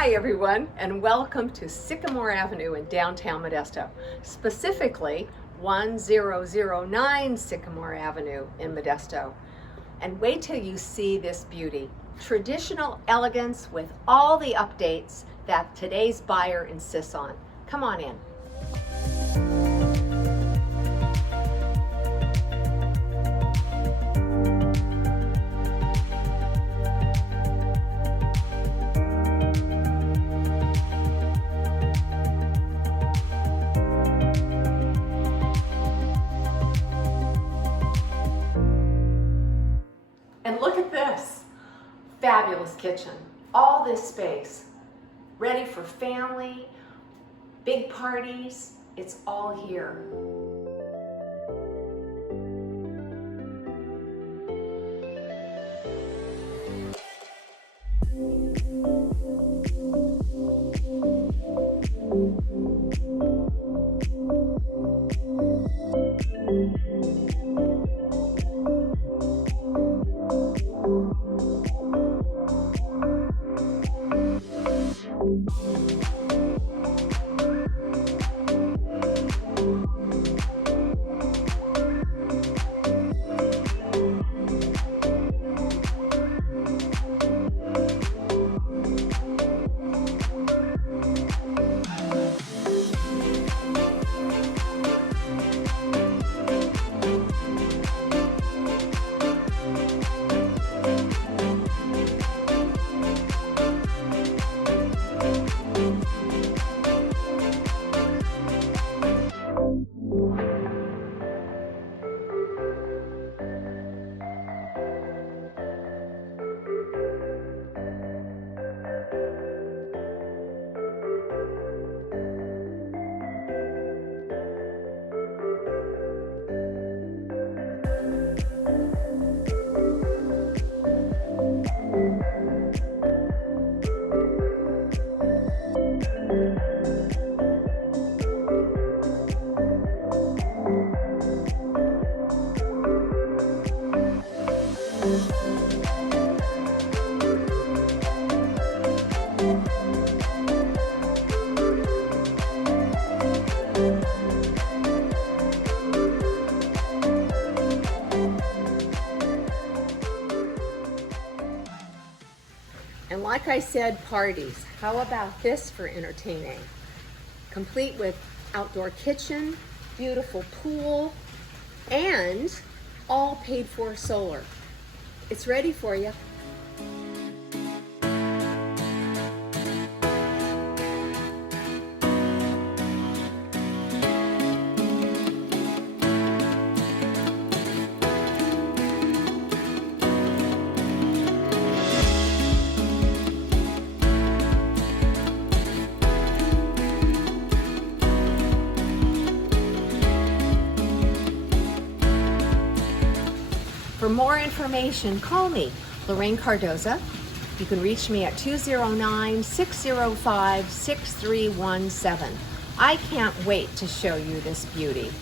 Hi everyone, and welcome to Sycamore Avenue in downtown Modesto, specifically 1009 Sycamore Avenue in Modesto. And wait till you see this beauty. Traditional elegance with all the updates that today's buyer insists on. Come on in. And look at this, fabulous kitchen. All this space, ready for family, big parties, it's all here. And like I said, parties. How about this for entertaining? Complete with outdoor kitchen, beautiful pool, and all paid for solar. It's ready for you. For more information, call me, Lorraine Cardoza. You can reach me at 209-605-6317. I can't wait to show you this beauty.